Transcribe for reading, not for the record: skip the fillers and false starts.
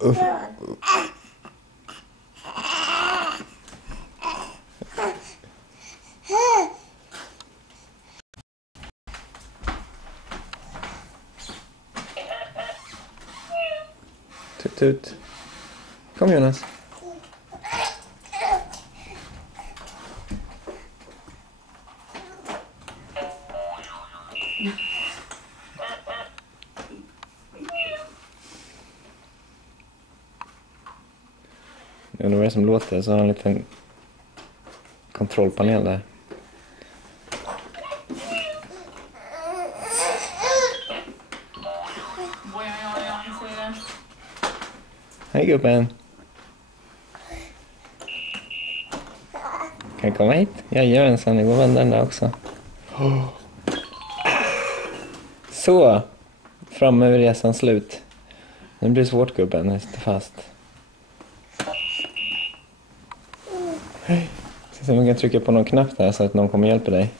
Tut, tut. Kom Jonas. Jag undrar vad det är som låter, så har han en liten kontrollpanel där. Hej gubben. Kan jag komma hit? Jajamensan, det går vända den där också. Så, framme vid resans slut. Nu blir det svårt gubben, jag sitter fast. Ska se om jag kan trycka på någon knapp där så att någon kommer hjälpa dig.